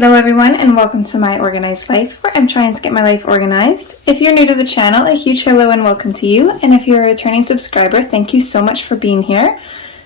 Hello everyone and welcome to my organized life, where I'm trying to get my life organized. If you're new to the channel, a huge hello and welcome to you, and if you're a returning subscriber, thank you so much for being here.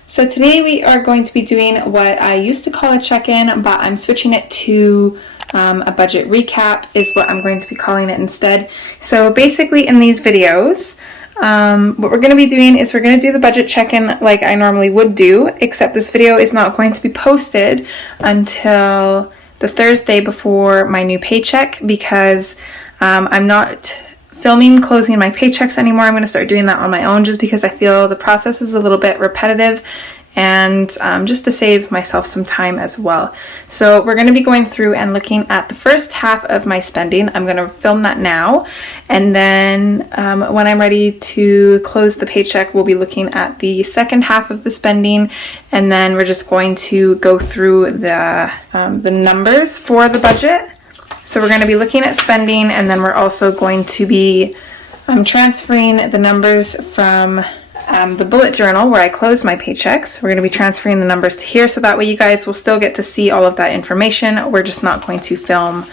So today we are going to be doing what I used to call a check-in, but I'm switching it to a budget recap is what I'm going to be calling it instead. So basically in these videos, what we're going to be doing is we're going to do the budget check-in like I normally would do, except this video is not going to be posted until the Thursday before my new paycheck, because I'm not filming closing my paychecks anymore. I'm going to start doing that on my own just because I feel the process is a little bit repetitive, and just to save myself some time as well. So we're going to be going through and looking at the first half of my spending. I'm going to film that now, and then when I'm ready to close the paycheck, we'll be looking at the second half of the spending, and then we're just going to go through the numbers for the budget. So we're going to be looking at spending, and then we're also going to be transferring the numbers from the bullet journal where I close my paychecks. We're going to be transferring the numbers to here, so that way you guys will still get to see all of that information. We're just not going to film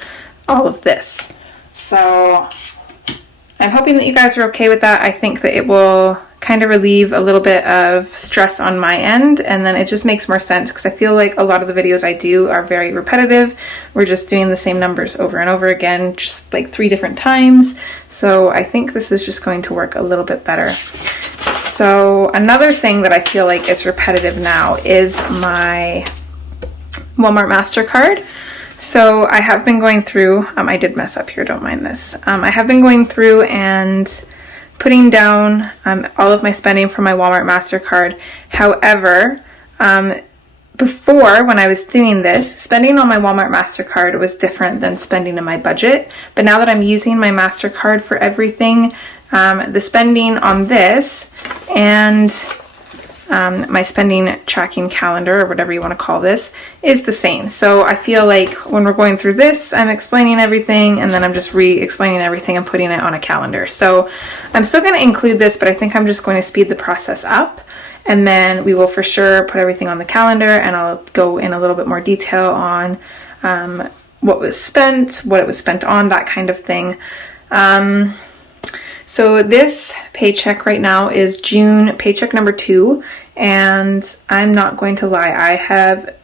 all of this. So I'm hoping that you guys are okay with that. I think that it will kind of relieve a little bit of stress on my end, and then it just makes more sense because I feel like a lot of the videos I do are very repetitive. We're just doing the same numbers over and over again, just like 3 different times. So I think this is just going to work a little bit better. So another thing that I feel like is repetitive now is my Walmart Mastercard. So I have been going through, I did mess up here, don't mind this. I have been going through and putting down all of my spending for my Walmart Mastercard. However, before, when I was doing this, spending on my Walmart Mastercard was different than spending in my budget. But now that I'm using my Mastercard for everything, the spending on this and my spending tracking calendar, or whatever you want to call this, is the same. So I feel like when we're going through this, I'm explaining everything, and then I'm just re-explaining everything and putting it on a calendar. So I'm still going to include this, but I think I'm just going to speed the process up, and then we will for sure put everything on the calendar, and I'll go in a little bit more detail on what was spent, what it was spent on, that kind of thing. So this paycheck right now is June paycheck number 2, and I'm not going to lie, I have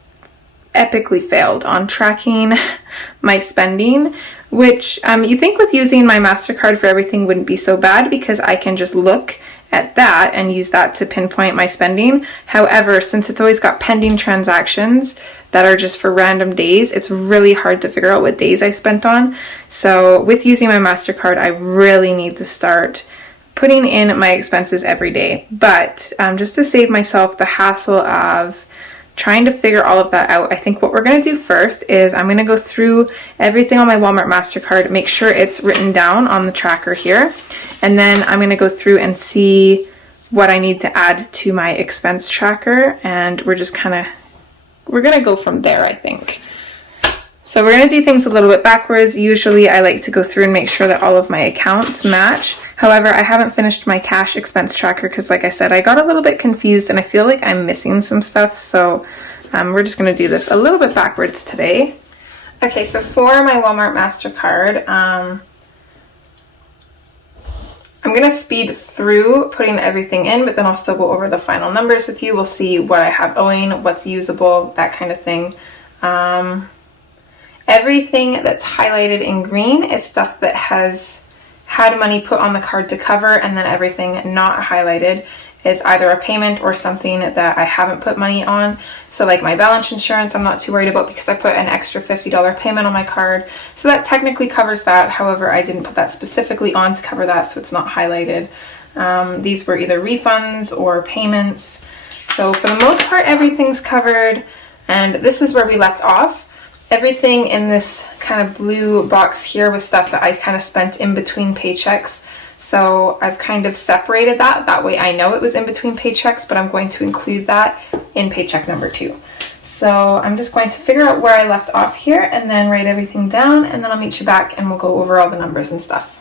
epically failed on tracking my spending, which you think with using my MasterCard for everything wouldn't be so bad because I can just look at that and use that to pinpoint my spending. However, since it's always got pending transactions that are just for random days, it's really hard to figure out what days I spent on. So with using my MasterCard, I really need to start putting in my expenses every day. But just to save myself the hassle of trying to figure all of that out, I think what we're going to do first is I'm going to go through everything on my Walmart Mastercard, make sure it's written down on the tracker here, and then I'm going to go through and see what I need to add to my expense tracker, and we're going to go from there, I think. So we're going to do things a little bit backwards. Usually I like to go through and make sure that all of my accounts match. However, I haven't finished my cash expense tracker because, like I said, I got a little bit confused and I feel like I'm missing some stuff. So we're just going to do this a little bit backwards today. Okay, so for my Walmart Mastercard, I'm going to speed through putting everything in, but then I'll still go over the final numbers with you. We'll see what I have owing, what's usable, that kind of thing. Everything that's highlighted in green is stuff that has had money put on the card to cover, and then everything not highlighted is either a payment or something that I haven't put money on. So like my balance insurance, I'm not too worried about because I put an extra $50 payment on my card. So that technically covers that. However, I didn't put that specifically on to cover that, so it's not highlighted. These were either refunds or payments. So for the most part, everything's covered. And this is where we left off. Everything in this kind of blue box here was stuff that I kind of spent in between paychecks. So I've kind of separated that. That way I know it was in between paychecks, but I'm going to include that in paycheck number 2. So I'm just going to figure out where I left off here and then write everything down, and then I'll meet you back and we'll go over all the numbers and stuff.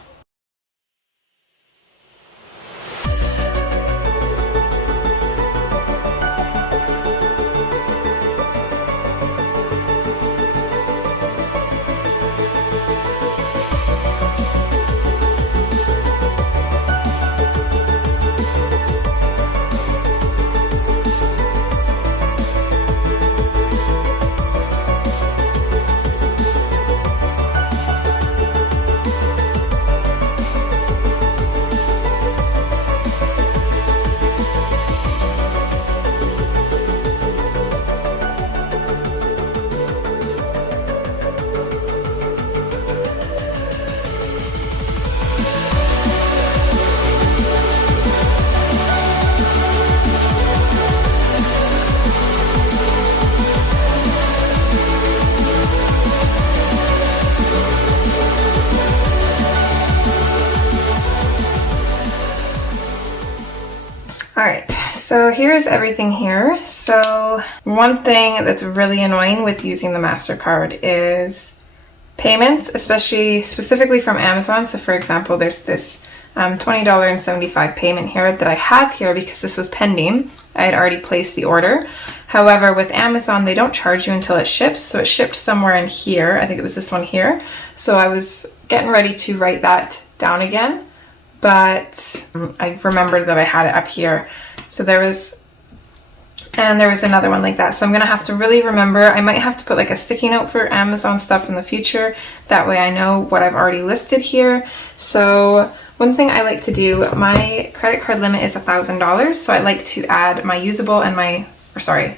Alright, so here's everything here. So one thing that's really annoying with using the MasterCard is payments, specifically from Amazon. So for example, there's this $20.75 payment here that I have here because this was pending. I had already placed the order. However, with Amazon, they don't charge you until it ships. So it shipped somewhere in here. I think it was this one here. So I was getting ready to write that down again, but I remembered that I had it up here. So there was another one like that. So I'm going to have to really remember. I might have to put like a sticky note for Amazon stuff in the future. That way I know what I've already listed here. So one thing I like to do, my credit card limit is $1,000. So I like to add my usable and I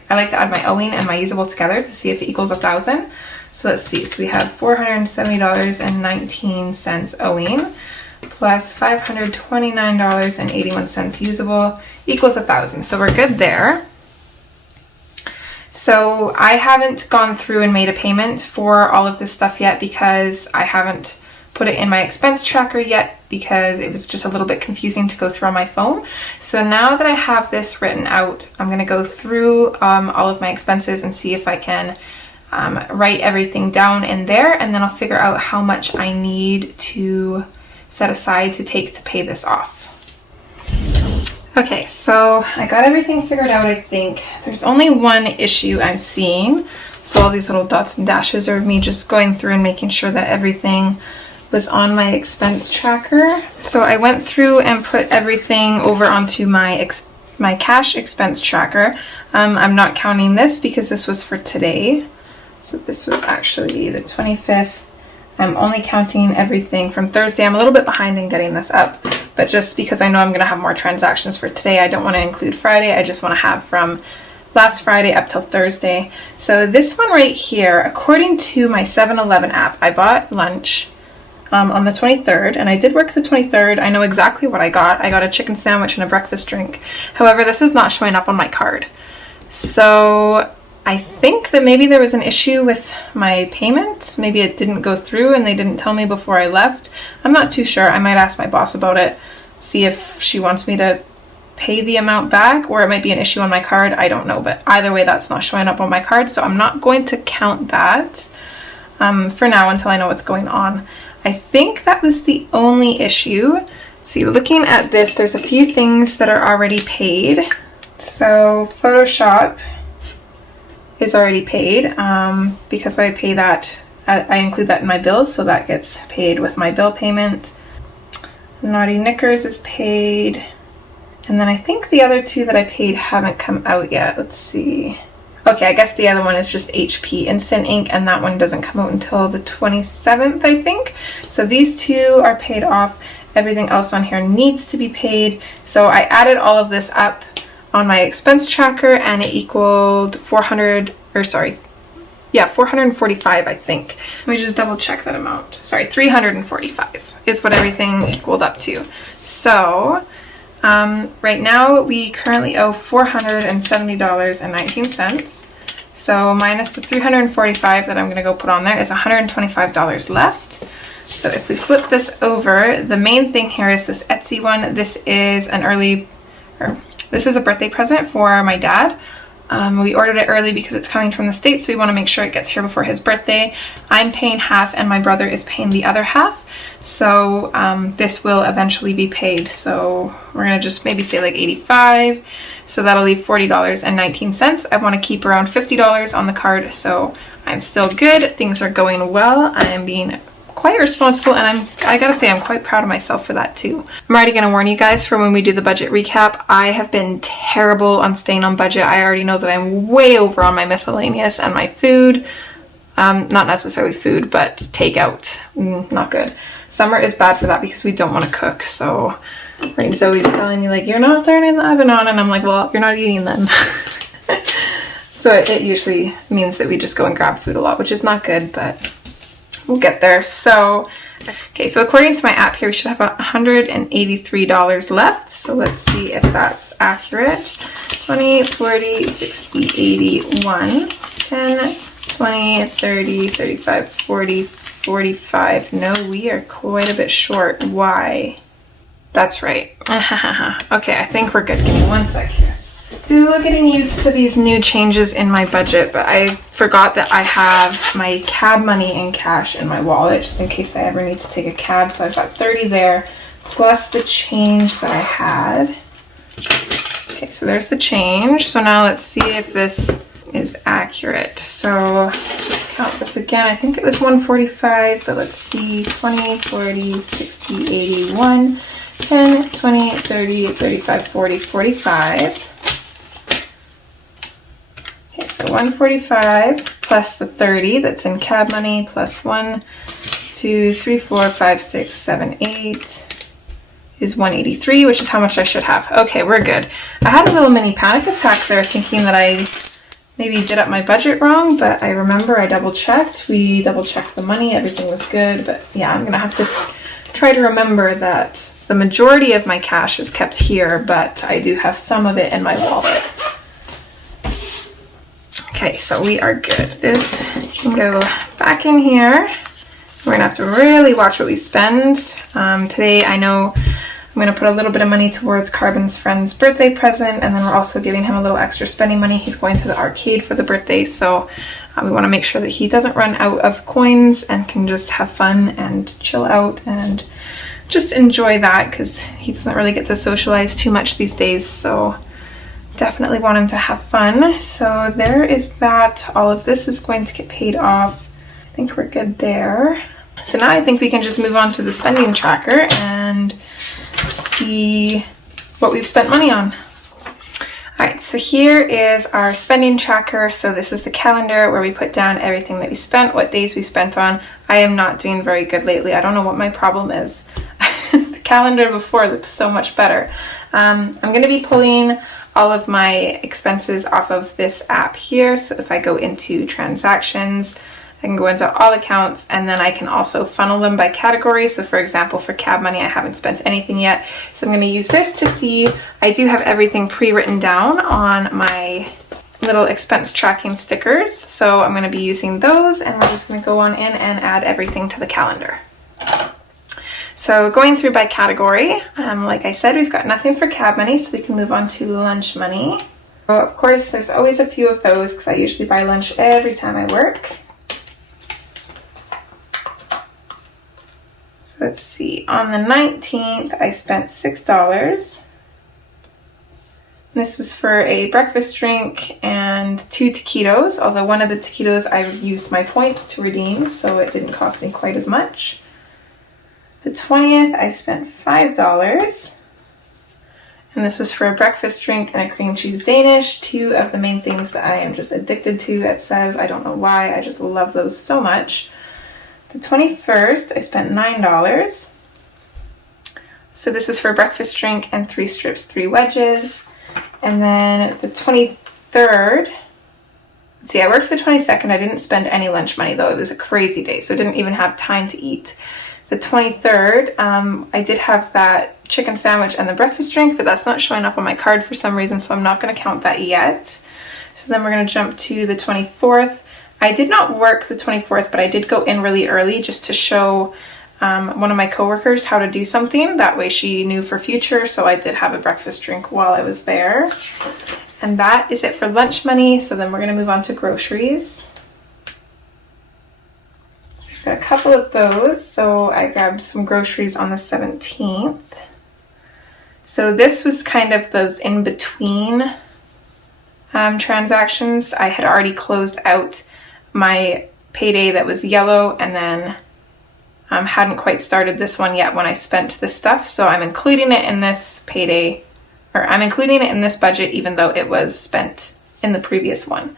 like to add my owing and my usable together to see if it equals 1,000. So let's see. So we have $470.19 owing plus $529.81 usable equals 1,000. So we're good there. So I haven't gone through and made a payment for all of this stuff yet because I haven't put it in my expense tracker yet because it was just a little bit confusing to go through on my phone. So now that I have this written out, I'm going to go through all of my expenses and see if I can write everything down in there, and then I'll figure out how much I need to set aside to take to pay this off. Okay, so I got everything figured out, I think. There's only one issue I'm seeing. So all these little dots and dashes are me just going through and making sure that everything was on my expense tracker. So I went through and put everything over onto my cash expense tracker. I'm not counting this because this was for today. So this was actually the 25th. I'm only counting everything from Thursday. I'm a little bit behind in getting this up, but just because I know I'm going to have more transactions for today, I don't want to include Friday. I just want to have from last Friday up till Thursday. So this one right here, according to my 7-Eleven app, I bought lunch on the 23rd, and I did work the 23rd. I know exactly what I got. I got a chicken sandwich and a breakfast drink. However, this is not showing up on my card. So I think that maybe there was an issue with my payment. Maybe it didn't go through and they didn't tell me before I left. I'm not too sure. I might ask my boss about it, see if she wants me to pay the amount back, or it might be an issue on my card. I don't know, but either way, that's not showing up on my card, so I'm not going to count that for now until I know what's going on. I think that was the only issue. See, looking at this, there's a few things that are already paid. So Photoshop is already paid because I pay that, I include that in my bills, so that gets paid with my bill payment. Naughty Knickers is paid. And then I think the other two that I paid haven't come out yet. Let's see. Okay, I guess the other one is just HP Instant Ink, and that one doesn't come out until the 27th, I think. So these two are paid off. Everything else on here needs to be paid. So I added all of this up on my expense tracker, and it equaled 445, I think. Let me just double check that amount. Sorry, 345 is what everything equaled up to. So right now we currently owe $470.19. So minus the 345 that I'm going to go put on there is $125 left. So if we flip this over, the main thing here is this Etsy one. This is this is a birthday present for my dad. We ordered it early because it's coming from the States, so we want to make sure it gets here before his birthday. I'm paying half and my brother is paying the other half. So this will eventually be paid. So we're going to just maybe say like $85. So that'll leave $40.19. I want to keep around $50 on the card, so I'm still good. Things are going well. I am being quite responsible, and I gotta say I'm quite proud of myself for that too. I'm already gonna warn you guys for when we do the budget recap. I have been terrible on staying on budget. I already know that I'm way over on my miscellaneous and my food. Not necessarily food, but takeout. Not good. Summer is bad for that because we don't want to cook. So Zoe's telling me like, you're not turning the oven on, and I'm like, well, you're not eating then. So it usually means that we just go and grab food a lot, which is not good, but we'll get there. So, okay, so according to my app here, we should have $183 left. So let's see if that's accurate. 20, 40, 60, 80, 1, 10, 20, 30, 35, 40, 45. No, we are quite a bit short. Why? That's right. Okay, I think we're good. Give me 1 sec here. Still getting used to these new changes in my budget, but I forgot that I have my cab money in cash in my wallet, just in case I ever need to take a cab. So I've got 30 there, plus the change that I had. Okay, so there's the change. So now let's see if this is accurate. So let's just count this again. I think it was 145, but let's see, 20, 40, 60, 81, 10, 20, 30, 35, 40, 45. Okay, so 145 plus the 30 that's in cab money, plus 1, 2, 3, 4, 5, 6, 7, 8 is 183, which is how much I should have. Okay, we're good. I had a little mini panic attack there thinking that I maybe did up my budget wrong, but I remember I double checked. We double checked the money, everything was good, but yeah, I'm gonna have to try to remember that the majority of my cash is kept here, but I do have some of it in my wallet. Okay, so we are good. This can go back in here. We're gonna have to really watch what we spend. Today I know I'm gonna put a little bit of money towards Carbon's friend's birthday present, and then we're also giving him a little extra spending money. He's going to the arcade for the birthday, so we wanna make sure that he doesn't run out of coins and can just have fun and chill out and just enjoy that, because he doesn't really get to socialize too much these days, so definitely want him to have fun. So there is that. All of this is going to get paid off. I think we're good there. So now I think we can just move on to the spending tracker and see what we've spent money on. All right, so here is our spending tracker. So this is the calendar where we put down everything that we spent, what days we spent on. I am not doing very good lately. I don't know what my problem is. The calendar before looked so much better. I'm going to be pulling all of my expenses off of this app here. So if I go into transactions, I can go into all accounts, and then I can also funnel them by category. So for example, for cab money, I haven't spent anything yet. So I'm going to use this to see. I do have everything pre-written down on my little expense tracking stickers. So I'm going to be using those, and we're just going to go on in and add everything to the calendar. So going through by category, like I said, we've got nothing for cab money, so we can move on to lunch money. So of course, there's always a few of those because I usually buy lunch every time I work. So let's see, on the 19th, I spent $6. This was for a breakfast drink and 2 taquitos, although one of the taquitos I used my points to redeem, so it didn't cost me quite as much. The 20th, I spent $5, and this was for a breakfast drink and a cream cheese Danish, 2 of the main things that I am just addicted to at Sev. I don't know why, I just love those so much. The 21st, I spent $9. So this was for a breakfast drink and 3 strips, 3 wedges. And then the 23rd, let's see, I worked the 22nd. I didn't spend any lunch money though. It was a crazy day, so I didn't even have time to eat. The 23rd, I did have that chicken sandwich and the breakfast drink, but that's not showing up on my card for some reason, so I'm not going to count that yet. So then we're going to jump to the 24th. I did not work the 24th, but I did go in really early just to show one of my coworkers how to do something. That way she knew for future, so I did have a breakfast drink while I was there. And that is it for lunch money, so then we're going to move on to groceries. So we've got a couple of those. So I grabbed some groceries on the 17th. So this was kind of those in-between transactions. I had already closed out my payday that was yellow, and then hadn't quite started this one yet when I spent this stuff. So I'm including it in this payday, or I'm including it in this budget even though it was spent in the previous one.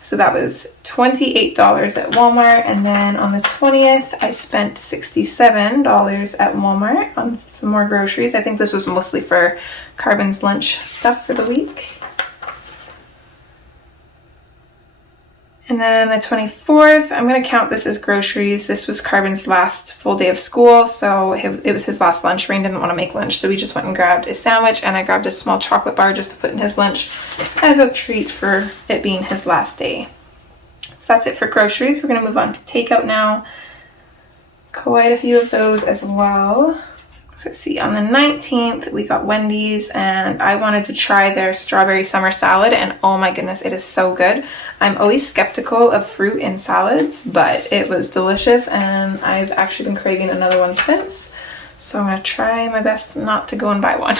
So that was $28 at Walmart, and then on the 20th, I spent $67 at Walmart on some more groceries. I think this was mostly for Carbon's lunch stuff for the week. And then the 24th, I'm going to count this as groceries. This was Carbon's last full day of school, so it was his last lunch. Rain didn't want to make lunch, so we just went and grabbed a sandwich, and I grabbed a small chocolate bar just to put in his lunch as a treat for it being his last day. So that's it for groceries. We're going to move on to takeout now. Quite a few of those as well. So let's see, on the 19th, we got Wendy's, and I wanted to try their strawberry summer salad, and oh my goodness, it is so good. I'm always skeptical of fruit in salads, but it was delicious, and I've actually been craving another one since. So I'm gonna try my best not to go and buy one.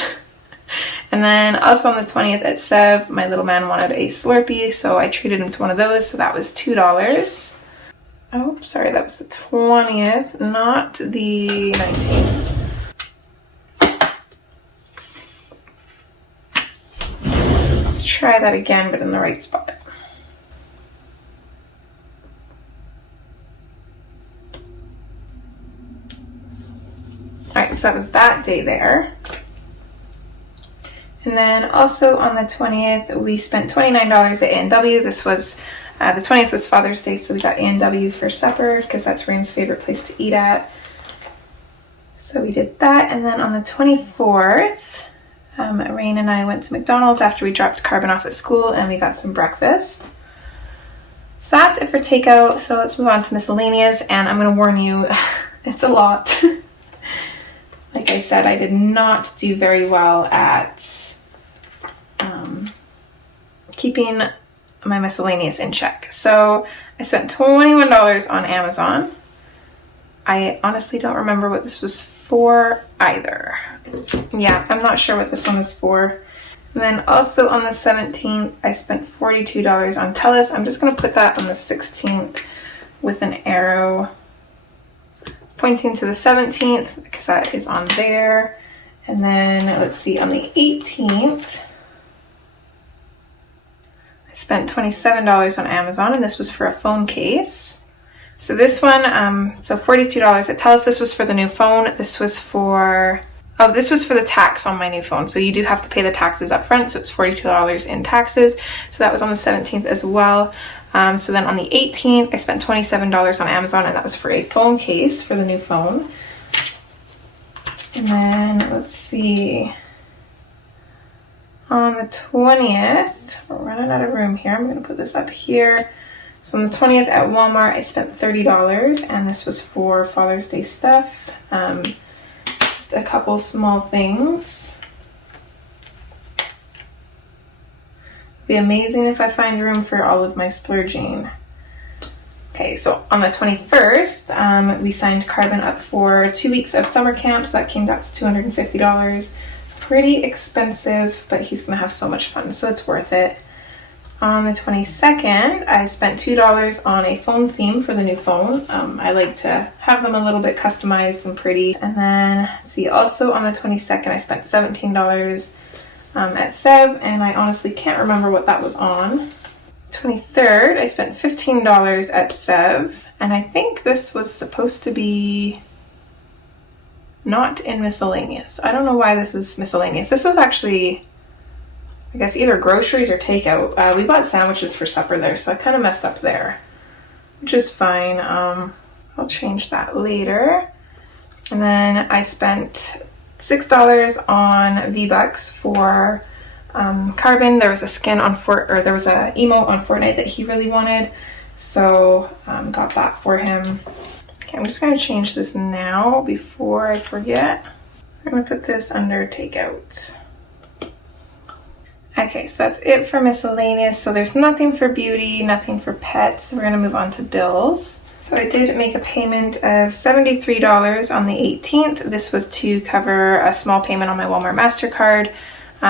And then also on the 20th at Sev, my little man wanted a Slurpee, so I treated him to one of those, so that was $2. Oh, sorry, that was the 20th, not the 19th. Let's try that again, but in the right spot. Alright, so that was that day there. And then also on the 20th, we spent $29 at A&W. This was, the 20th was Father's Day, so we got A&W for supper, because that's Rain's favorite place to eat at. So we did that, and then on the 24th, Rain and I went to McDonald's after we dropped Carbon off at school, and we got some breakfast. So that's it for takeout. So let's move on to miscellaneous, and I'm going to warn you, it's a lot. Like I said, I did not do very well at keeping my miscellaneous in check. So I spent $21 on Amazon. I honestly don't remember what this was for either. Yeah, I'm not sure what this one is for. And then also on the 17th, I spent $42 on TELUS. I'm just going to put that on the 16th with an arrow pointing to the 17th, because that is on there. And then let's see, on the 18th, I spent $27 on Amazon, and this was for a phone case. So this one, so $42 at TELUS. This was for the new phone. This was for, oh, this was for the tax on my new phone. So you do have to pay the taxes up front. So it's $42 in taxes. So that was on the 17th as well. So then on the 18th, I spent $27 on Amazon, and that was for a phone case for the new phone. And then let's see, on the 20th, we're running out of room here. I'm going to put this up here. So on the 20th at Walmart, I spent $30, and this was for Father's Day stuff. Just a couple small things. It'd be amazing if I find room for all of my splurging. Okay, so on the 21st, we signed Carbon up for 2 weeks of summer camp, so that came down to $250. Pretty expensive, but he's gonna have so much fun, so it's worth it. On the 22nd, I spent $2 on a phone theme for the new phone. I like to have them a little bit customized and pretty. And then, see, also on the 22nd, I spent $17 at Sev, and I honestly can't remember what that was on. 23rd, I spent $15 at Sev, and I think this was supposed to be not in miscellaneous. I don't know why this is miscellaneous. This was actually, I guess, either groceries or takeout. We bought sandwiches for supper there, so I kind of messed up there, which is fine. I'll change that later. And then I spent $6 on V-Bucks for Carbon. There was a skin on there was a emote on Fortnite that he really wanted, so got that for him. Okay, I'm just gonna change this now before I forget. I'm gonna put this under takeout. Okay, so that's it for miscellaneous. So there's nothing for beauty, nothing for pets. We're gonna move on to bills. So I did make a payment of $73 on the 18th. This was to cover a small payment on my Walmart Mastercard.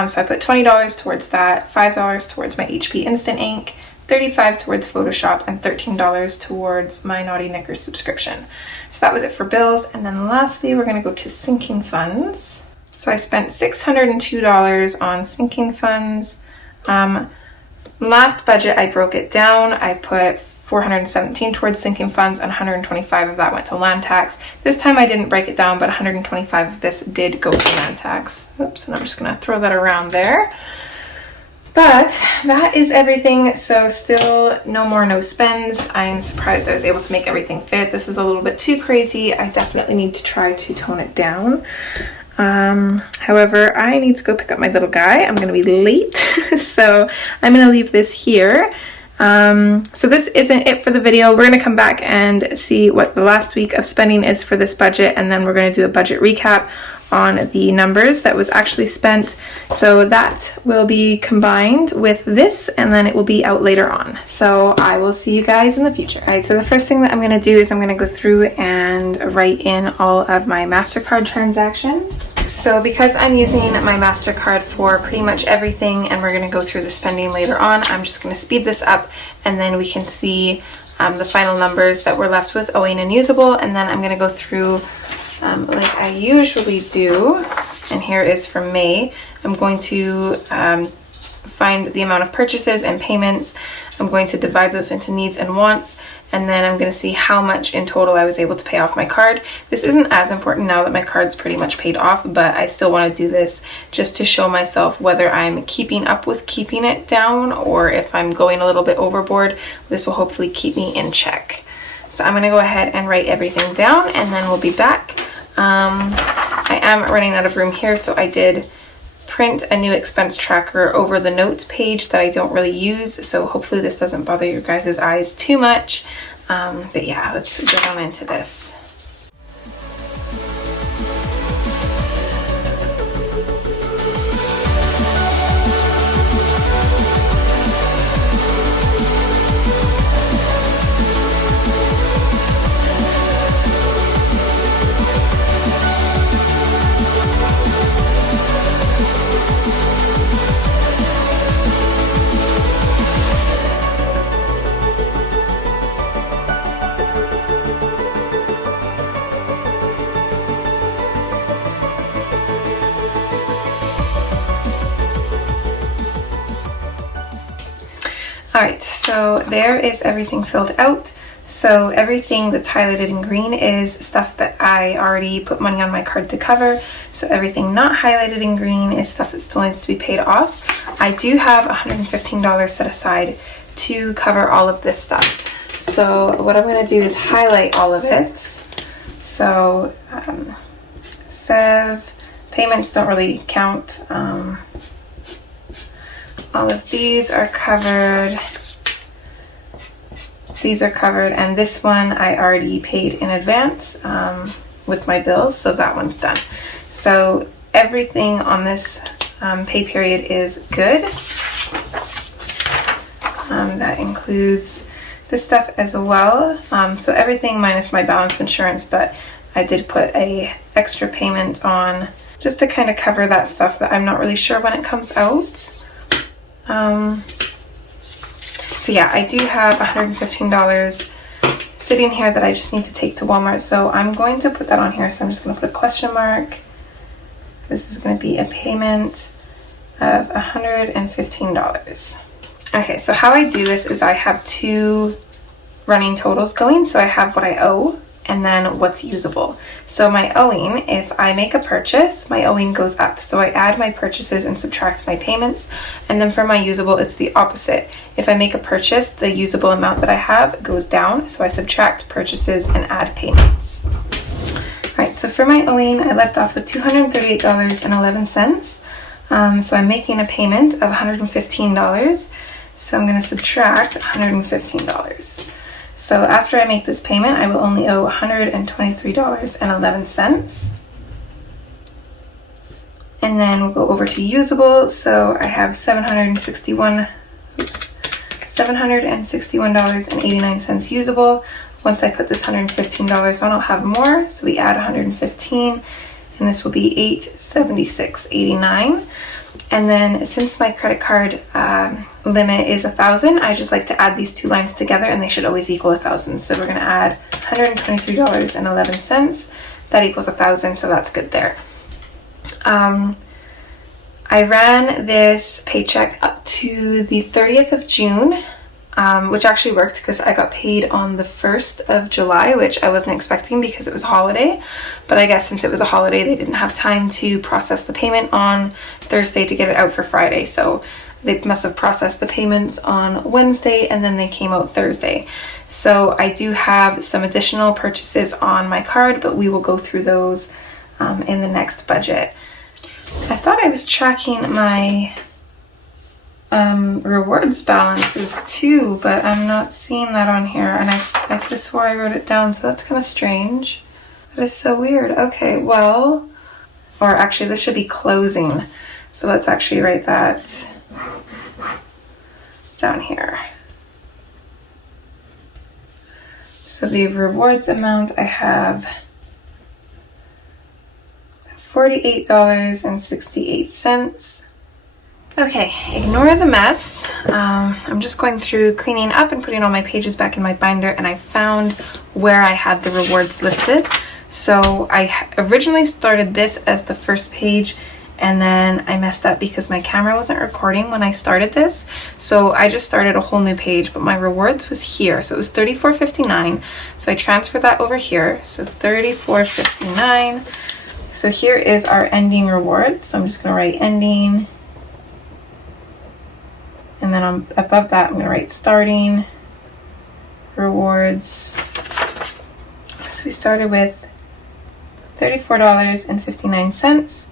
So I put $20 towards that, $5 towards my HP Instant Ink, $35 towards Photoshop, and $13 towards my Naughty Knickers subscription. So that was it for bills. And then lastly, we're gonna go to sinking funds. So I spent $602 on sinking funds. Last budget, I broke it down. I put $417 towards sinking funds, and $125 of that went to land tax. This time I didn't break it down, but $125 of this did go to land tax. Oops, and I'm just gonna throw that around there. But that is everything. So still no more no spends. I'm surprised I was able to make everything fit. This is a little bit too crazy. I definitely need to try to tone it down. However, I need to go pick up my little guy. I'm gonna be late, so I'm gonna leave this here. So this isn't it for the video. We're going to come back and see what the last week of spending is for this budget, and then we're going to do a budget recap on the numbers that was actually spent. So that will be combined with this, and then it will be out later on. So I will see you guys in the future. All right, so the first thing that I'm going to do is I'm going to go through and write in all of my MasterCard transactions. So because I'm using my MasterCard for pretty much everything, and we're going to go through the spending later on, I'm just going to speed this up, and then we can see the final numbers that we're left with owing and usable, and then I'm going to go through like I usually do, and here is for May. I'm going to find the amount of purchases and payments. I'm going to divide those into needs and wants, and then I'm going to see how much in total I was able to pay off my card. This isn't as important now that my card's pretty much paid off, but I still want to do this just to show myself whether I'm keeping up with keeping it down or if I'm going a little bit overboard. This will hopefully keep me in check. So I'm going to go ahead and write everything down, and then we'll be back. I am running out of room here, so I did print a new expense tracker over the notes page that I don't really use, so hopefully this doesn't bother your guys' eyes too much. But yeah, let's get on into this. Alright, so there is everything filled out. So everything that's highlighted in green is stuff that I already put money on my card to cover. So everything not highlighted in green is stuff that still needs to be paid off. I do have $115 set aside to cover all of this stuff. So what I'm going to do is highlight all of it. So Sev, payments don't really count. All of these are covered. These are covered, and this one I already paid in advance with my bills, so that one's done. So everything on this pay period is good. That includes this stuff as well. So everything minus my balance insurance, but I did put a extra payment on just to kind of cover that stuff that I'm not really sure when it comes out. So yeah, I do have $115 sitting here that I just need to take to Walmart, so I'm going to put that on here. So I'm just going to put a question mark. This is going to be a payment of $115. Okay, so how I do this is I have two running totals going. So I have what I owe and then what's usable. So my owing, if I make a purchase, my owing goes up. So I add my purchases and subtract my payments. And then for my usable, it's the opposite. If I make a purchase, the usable amount that I have goes down. So I subtract purchases and add payments. All right, so for my owing, I left off with $238.11. So I'm making a payment of $115. So I'm going to subtract $115. So after I make this payment, I will only owe $123.11. And then we'll go over to usable. So I have $761.89 usable. Once I put this $115 on, I'll have more. So we add $115, and this will be $876.89. And then since my credit card limit is $1,000, I just like to add these two lines together, and they should always equal $1,000. So we're going to add $123.11. That equals $1,000, so that's good there. I ran this paycheck up to the 30th of June, which actually worked because I got paid on the 1st of July, which I wasn't expecting because it was a holiday. But I guess since it was a holiday, they didn't have time to process the payment on Thursday to get it out for Friday. So they must have processed the payments on Wednesday, and then they came out Thursday. So I do have some additional purchases on my card, but we will go through those in the next budget. I thought I was tracking my rewards balances too, but I'm not seeing that on here, and I could have swore I wrote it down, so that's kind of strange. That is so weird. Okay, well, or actually this should be closing. So let's actually write that down here. So the rewards amount I have $48.68. Okay, ignore the mess. I'm just going through cleaning up and putting all my pages back in my binder, and I found where I had the rewards listed. So I originally started this as the first page, and then I messed up because my camera wasn't recording when I started this. So I just started a whole new page, but my rewards was here. So it was $34.59. So I transferred that over here. So $34.59. So here is our ending rewards. So I'm just gonna write ending. And then above that, I'm gonna write starting rewards. So we started with $34.59.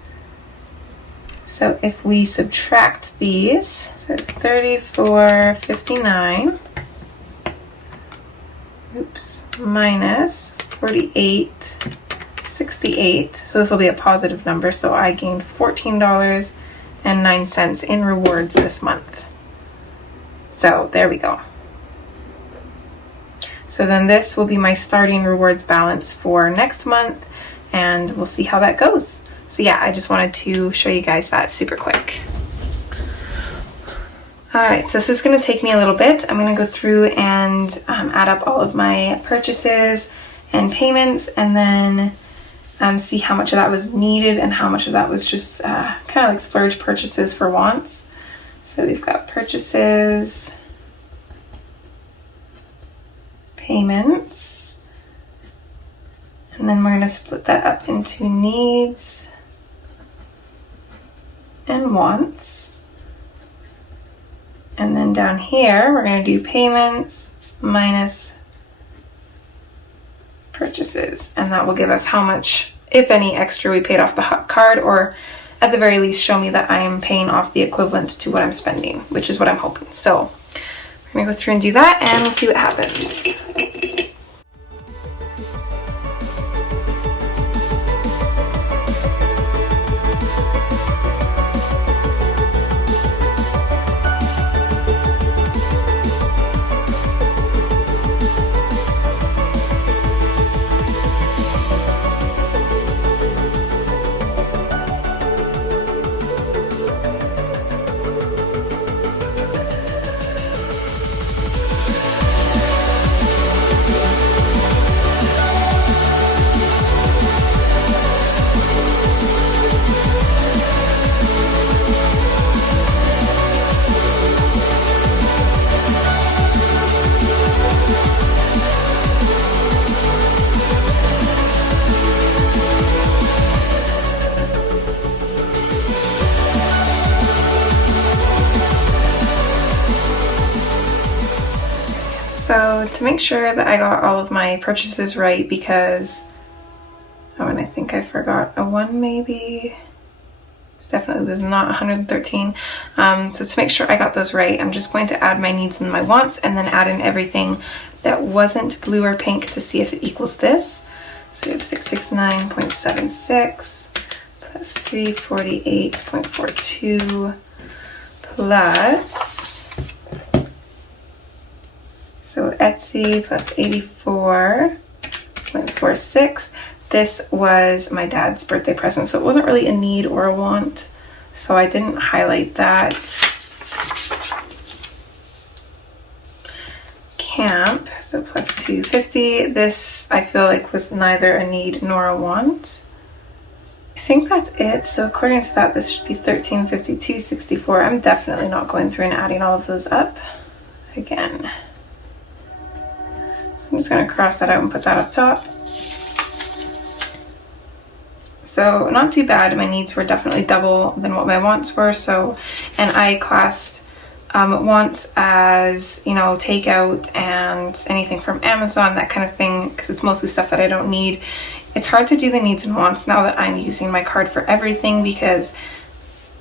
So if we subtract these, so $34.59, minus $48.68. So this will be a positive number. So I gained $14.09 in rewards this month. So there we go. So then this will be my starting rewards balance for next month, and we'll see how that goes. So yeah, I just wanted to show you guys that super quick. All right, so this is gonna take me a little bit. I'm gonna go through and add up all of my purchases and payments, and then see how much of that was needed and how much of that was just kind of like splurge purchases for wants. So we've got purchases, payments, and then we're going to split that up into needs and wants. And then down here, we're going to do payments minus purchases. And that will give us how much, if any, extra we paid off the card, or at the very least show me that I am paying off the equivalent to what I'm spending, which is what I'm hoping. So we're gonna go through and do that, and we'll see what happens. So to make sure that I got all of my purchases right, because, oh, and I think I forgot a one maybe. This definitely was not 113. So to make sure I got those right, I'm just going to add my needs and my wants, and then add in everything that wasn't blue or pink to see if it equals this. So we have 669.76 plus 348.42 plus, so Etsy plus 84.46. This was my dad's birthday present, so it wasn't really a need or a want, so I didn't highlight that. Camp, so plus 250. This I feel like was neither a need nor a want. I think that's it. So according to that, this should be 1352.64. I'm definitely not going through and adding all of those up again. So I'm just going to cross that out and put that up top. So not too bad. My needs were definitely double than what my wants were. So, and I classed wants as, you know, takeout and anything from Amazon, that kind of thing, because it's mostly stuff that I don't need. It's hard to do the needs and wants now that I'm using my card for everything, because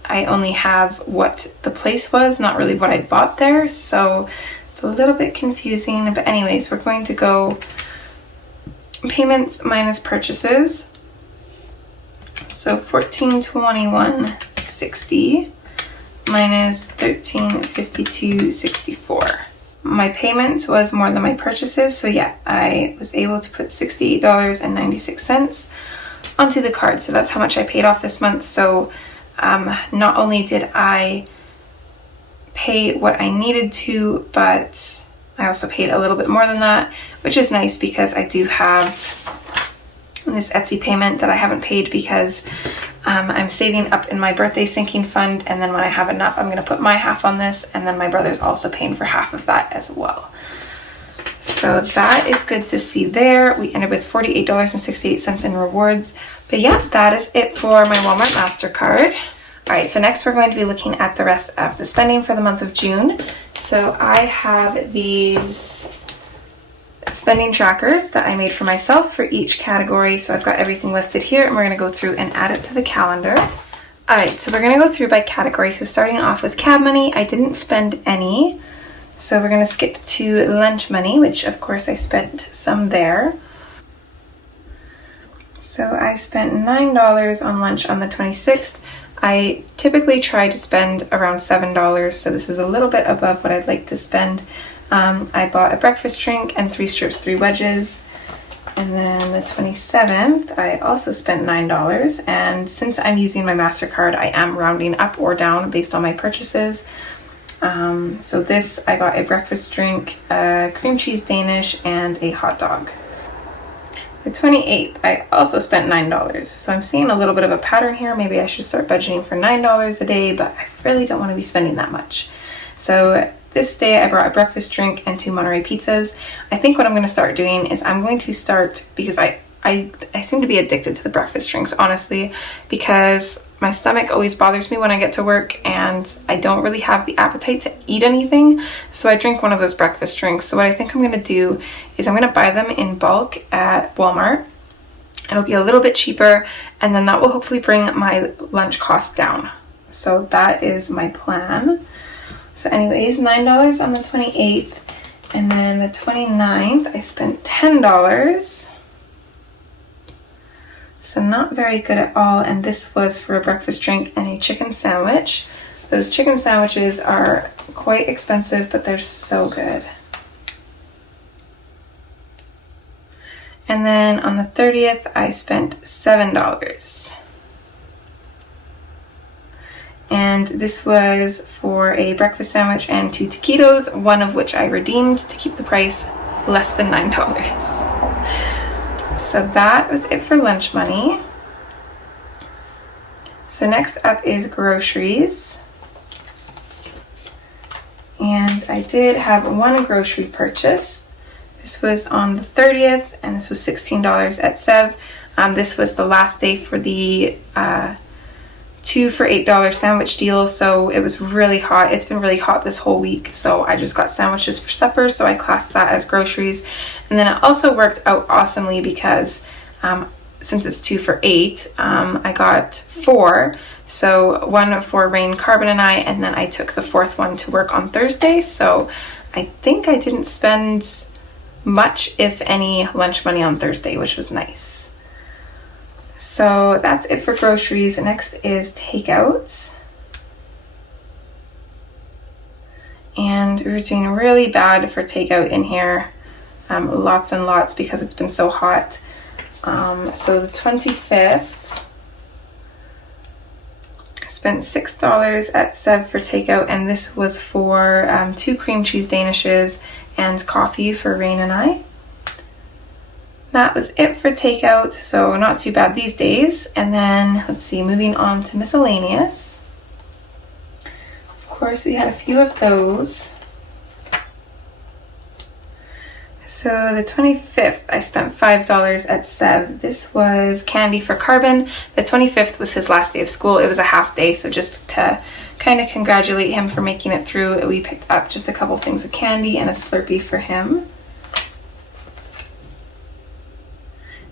I only have what the place was, not really what I bought there. So it's a little bit confusing. But anyways, we're going to go payments minus purchases. So $14.21.60 minus $13.52.64. My payments was more than my purchases, so yeah, I was able to put $68.96 onto the card. So that's how much I paid off this month. So not only did I pay what I needed to, but I also paid a little bit more than that, which is nice because I do have this Etsy payment that I haven't paid because I'm saving up in my birthday sinking fund, and then when I have enough, I'm going to put my half on this, and then my brother's also paying for half of that as well. So that is good to see there. We ended with $48.68 in rewards. But yeah, that is it for my Walmart Mastercard. All right, so next we're going to be looking at the rest of the spending for the month of June. So I have these spending trackers that I made for myself for each category. So I've got everything listed here, and we're going to go through and add it to the calendar. All right, so we're going to go through by category. So starting off with cab money, I didn't spend any. So we're going to skip to lunch money, which of course I spent some there. So I spent $9 on lunch on the 26th. I typically try to spend around $7, so this is a little bit above what I'd like to spend. I bought a breakfast drink and 3 strips, 3 wedges. And then the 27th, I also spent $9. And since I'm using my MasterCard, I am rounding up or down based on my purchases. So this, I got a breakfast drink, a cream cheese Danish, and a hot dog. The 28th, I also spent $9. So I'm seeing a little bit of a pattern here. Maybe I should start budgeting for $9 a day, but I really don't want to be spending that much. So this day I brought a breakfast drink and 2 Monterey pizzas. I think what I'm going to start doing is I'm going to start, because I seem to be addicted to the breakfast drinks, honestly, because my stomach always bothers me when I get to work and I don't really have the appetite to eat anything. So I drink one of those breakfast drinks. So what I think I'm going to do is I'm going to buy them in bulk at Walmart. It'll be a little bit cheaper, and then that will hopefully bring my lunch costs down. So that is my plan. So anyways, $9 on the 28th, and then the 29th, I spent $10. So not very good at all, and this was for a breakfast drink and a chicken sandwich. Those chicken sandwiches are quite expensive, but they're so good. And then on the 30th, I spent $7. And this was for a breakfast sandwich and 2 taquitos, one of which I redeemed to keep the price less than $9. So that was it for lunch money. So next up is groceries. And I did have one grocery purchase. This was on the 30th, and this was $16 at Sev. This was the last day for the 2 for $8 sandwich deal, so it was really hot. It's been really hot this whole week, so I just got sandwiches for supper, so I classed that as groceries. And then it also worked out awesomely because since it's 2 for $8, I got 4. So 1 for Rain, Carbon, and I, and then I took the 4th one to work on Thursday. So I think I didn't spend much, if any, lunch money on Thursday, which was nice. So that's it for groceries. Next is takeouts. And we were doing really bad for takeout in here. Lots and lots because it's been so hot. So the 25th, I spent $6 at Sev for takeout, and this was for 2 cream cheese Danishes and coffee for Rain and I. That was it for takeout, so not too bad these days. And then, let's see, moving on to miscellaneous. Of course, we had a few of those. So the 25th, I spent $5 at Sev. This was candy for Carbon. The 25th was his last day of school. It was a half day, so just to kind of congratulate him for making it through, we picked up just a couple things of candy and a Slurpee for him.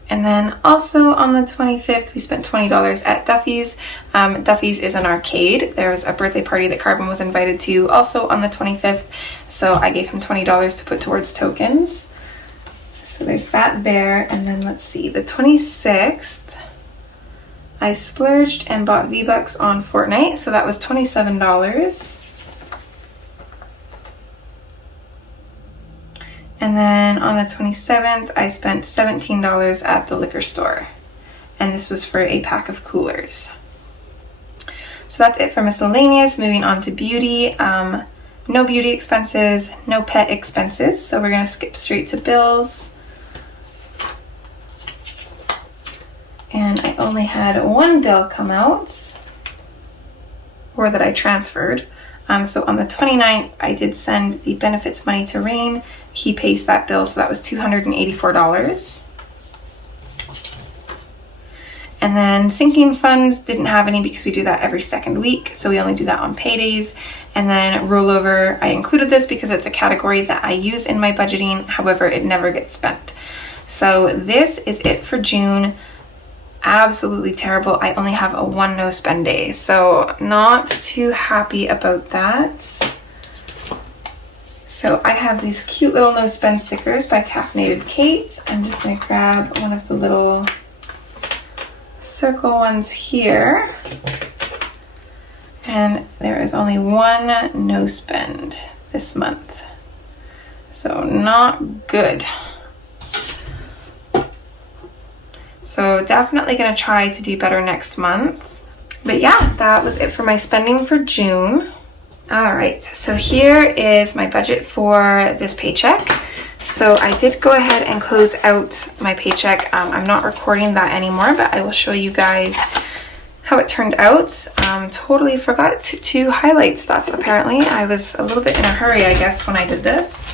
And then also on the 25th, we spent $20 at Duffy's. Duffy's is an arcade. There was a birthday party that Carbon was invited to also on the 25th. So I gave him $20 to put towards tokens. So there's that there. And then let's see, the 26th, I splurged and bought V-Bucks on Fortnite, so that was $27. And then on the 27th, I spent $17 at the liquor store. And this was for a pack of coolers. So that's it for miscellaneous. Moving on to beauty. No beauty expenses, no pet expenses. So we're gonna skip straight to bills. And I only had one bill come out, or that I transferred. So on the 29th, I did send the benefits money to Rain. He pays that bill, so that was $284. And then sinking funds, didn't have any because we do that every second week, so we only do that on paydays. And then rollover, I included this because it's a category that I use in my budgeting, however, it never gets spent. So this is it for June. Absolutely terrible. I only have a 1 no spend day, so not too happy about that. So I have these cute little no spend stickers by Caffeinated Kate. I'm just gonna grab one of the little circle ones here. And there is only 1 no spend this month. So not good. So definitely gonna try to do better next month. But yeah, that was it for my spending for June. All right, so here is my budget for this paycheck. So I did go ahead and close out my paycheck. I'm not recording that anymore, but I will show you guys how it turned out. Totally forgot to highlight stuff. Apparently, I was a little bit in a hurry, I guess, when I did this.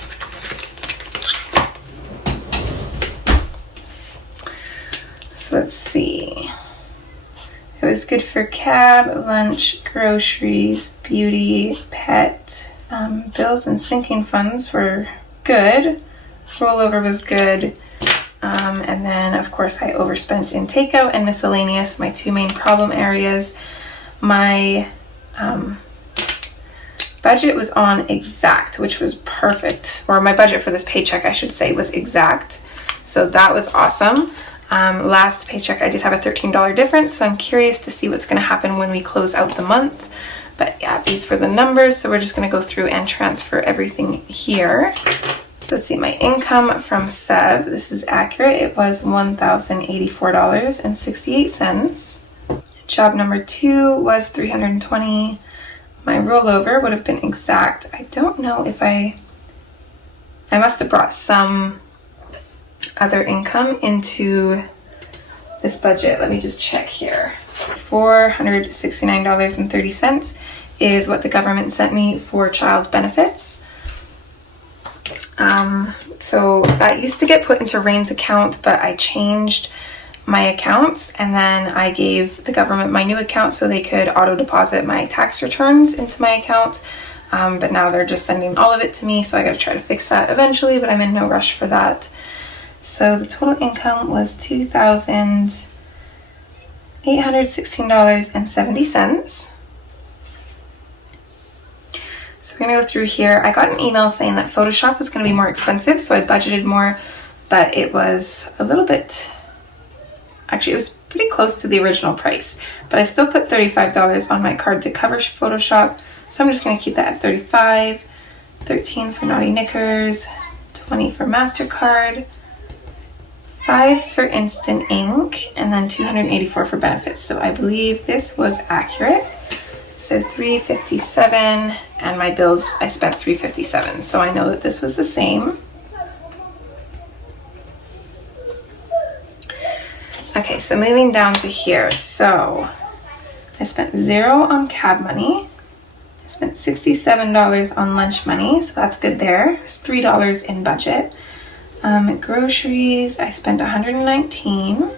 So let's see. It was good for cab, lunch, groceries, beauty, pet. Bills and sinking funds were good. Rollover was good. And then, of course, I overspent in takeout and miscellaneous, my 2 main problem areas. My budget was on exact, which was perfect. Or my budget for this paycheck, I should say, was exact. So that was awesome. Last paycheck, I did have a $13 difference, so I'm curious to see what's going to happen when we close out the month. But yeah, these were the numbers, so we're just going to go through and transfer everything here. Let's see, my income from Sev, this is accurate. It was $1,084.68. Job number 2 was $320. My rollover would have been exact. I don't know if I must have brought some other income into this budget. Let me just check here. $469.30 is what the government sent me for child benefits. So that used to get put into Rain's account, but I changed my accounts and then I gave the government my new account so they could auto deposit my tax returns into my account. But now they're just sending all of it to me, so I gotta try to fix that eventually, but I'm in no rush for that. So the total income was $2,816.70. So we're gonna go through here. I got an email saying that Photoshop was gonna be more expensive, so I budgeted more, but it was a little bit, actually it was pretty close to the original price, but I still put $35 on my card to cover Photoshop, so I'm just gonna keep that at $35, $13 for Naughty Knickers, $20 for MasterCard, $5 for Instant Ink, and then $284 for benefits. So I believe this was accurate. So $357, and my bills, I spent $357. So I know that this was the same. Okay, so moving down to here. So I spent 0 on cab money. I spent $67 on lunch money, so that's good there. It's $3 in budget. Groceries, I spent $119.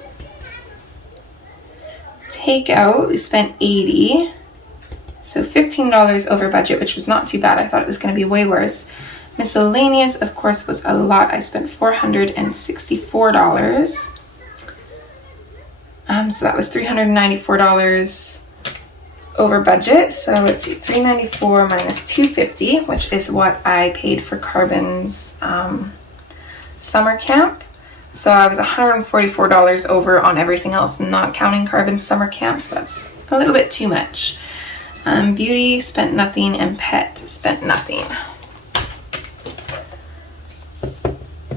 Takeout, we spent $80. So $15 over budget, which was not too bad. I thought it was going to be way worse. Miscellaneous, of course, was a lot. I spent $464. So that was $394 over budget. So let's see, $394 minus $250, which is what I paid for Carbon's summer camp, So I was $144 over on everything else, not counting Carbon summer camp, so that's a little bit too much. Beauty spent nothing, and pet spent nothing.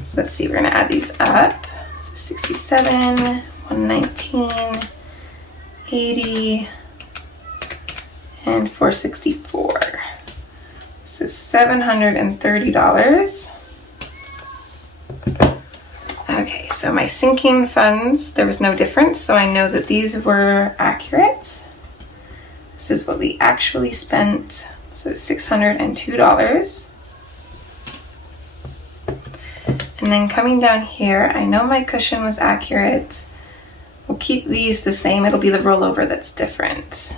So let's see, we're gonna add these up. So 67, 119, 80, and 464. So $730. Okay, so my sinking funds, there was no difference, so I know that these were accurate. This is what we actually spent, so $602. And then coming down here, I know my cushion was accurate. We'll keep these the same, it'll be the rollover that's different.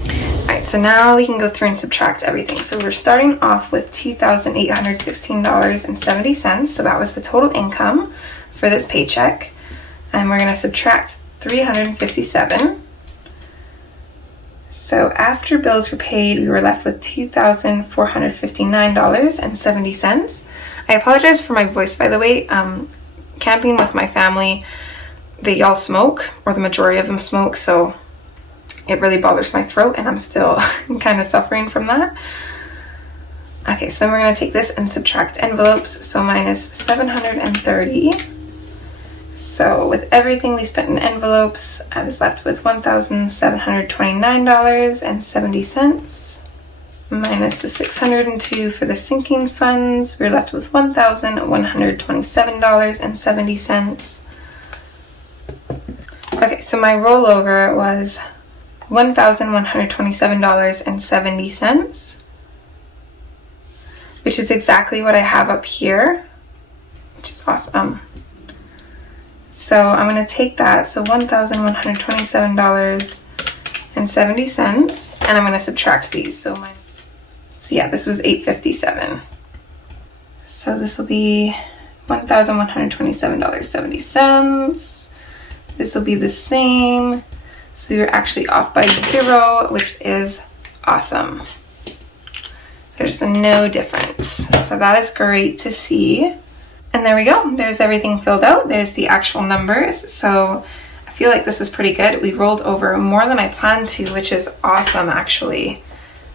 Alright, so now we can go through and subtract everything. So we're starting off with $2,816.70, so that was the total income for this paycheck. And we're going to subtract $357. So after bills were paid, we were left with $2,459.70. I apologize for my voice, by the way. Camping with my family, they all smoke, or the majority of them smoke, so it really bothers my throat, and I'm still kind of suffering from that. Okay, so then we're going to take this and subtract envelopes. So minus 730. So with everything we spent in envelopes, I was left with $1,729.70. Minus the 602 for the sinking funds, we're left with $1,127.70. Okay, so my rollover was $1,127.70, which is exactly what I have up here, which is awesome. So I'm going to take that, so $1,127.70, and I'm going to subtract these. So yeah, this was $857. So this will be $1,127.70. This will be the same. So you're actually off by 0, which is awesome. There's no difference. So that is great to see. And there we go. There's everything filled out. There's the actual numbers. So I feel like this is pretty good. We rolled over more than I planned to, which is awesome actually.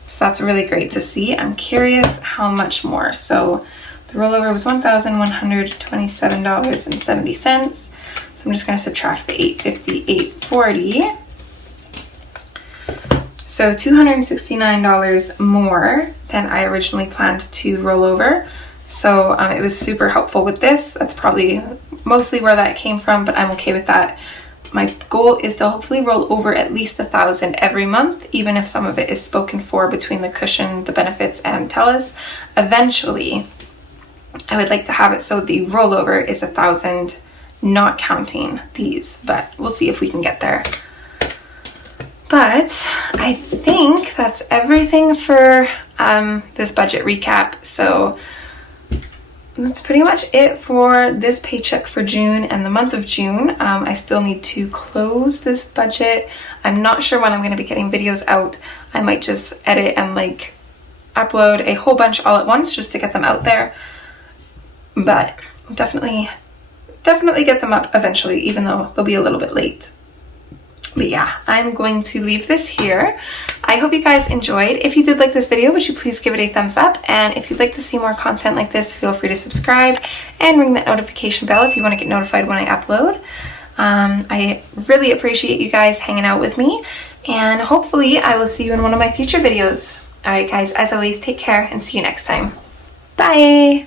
So that's really great to see. I'm curious how much more. So the rollover was $1,127.70. So I'm just going to subtract the $850, $840. So $269 more than I originally planned to roll over. So it was super helpful with this. That's probably mostly where that came from, but I'm okay with that. My goal is to hopefully roll over at least $1,000 every month, even if some of it is spoken for between the cushion, the benefits, and TELUS. Eventually, I would like to have it so the rollover is $1,000, not counting these, but we'll see if we can get there. But I think that's everything for this budget recap. So that's pretty much it for this paycheck for June and the month of June. I still need to close this budget. I'm not sure when I'm going to be getting videos out. I might just edit and like upload a whole bunch all at once just to get them out there. But definitely get them up eventually, even though they'll be a little bit late. But yeah, I'm going to leave this here. I hope you guys enjoyed. If you did like this video, would you please give it a thumbs up? And if you'd like to see more content like this, feel free to subscribe and ring that notification bell if you want to get notified when I upload. I really appreciate you guys hanging out with me, and hopefully I will see you in one of my future videos. Alright guys, as always, take care and see you next time. Bye!